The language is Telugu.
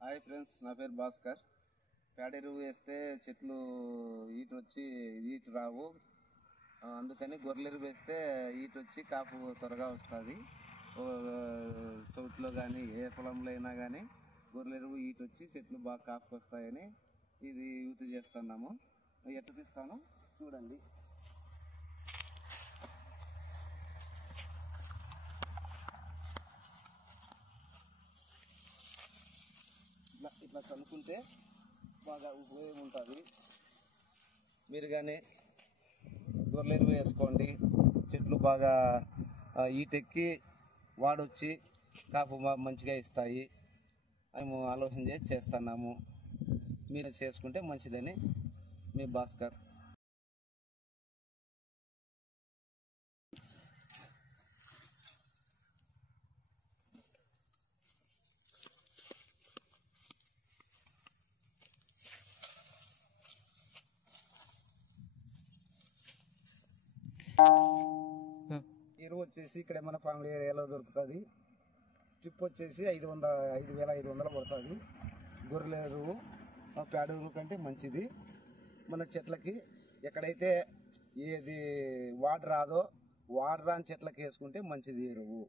హాయ్ ఫ్రెండ్స్, నా పేరు భాస్కర్. పేడ ఎరువు వేస్తే చెట్లు ఈటు రావు. అందుకని గొర్రెల ఎరువు వేస్తే ఈటు వచ్చి కాపు త్వరగా వస్తుంది. సౌత్లో కానీ ఏ పొలంలో అయినా కానీ గొర్రెల ఎరువు ఈటు వచ్చి చెట్లు బాగా కాపుకి వస్తాయని ఇది యూజ్ చేస్తున్నాము. ఎట్టు తీస్తాను చూడండి. ఇట్లా కలుపుకుంటే బాగా ఉపయోగం ఉంటుంది. మీరు కానీ గొర్రెల ఎరువు వేసుకోండి, చెట్లు బాగా ఈటెక్కి వాడొచ్చి కాపు మంచిగా ఇస్తాయి. మేము ఆలోచన చేస్తున్నాము. మీరు చేసుకుంటే మంచిదని మీ భాస్కర్. ఎరువు వచ్చేసి ఇక్కడ మన పాముల ఏరియాలో దొరుకుతుంది. ట్రిప్ వచ్చేసి 5,500 పడుతుంది. గొర్రెల ఎరువు పేడ ఎరువు కంటే మంచిది. మన చెట్లకి ఎక్కడైతే ఏది వాటర్ రాదో వాటర్ రాని చెట్లకి వేసుకుంటే మంచిది ఎరువు.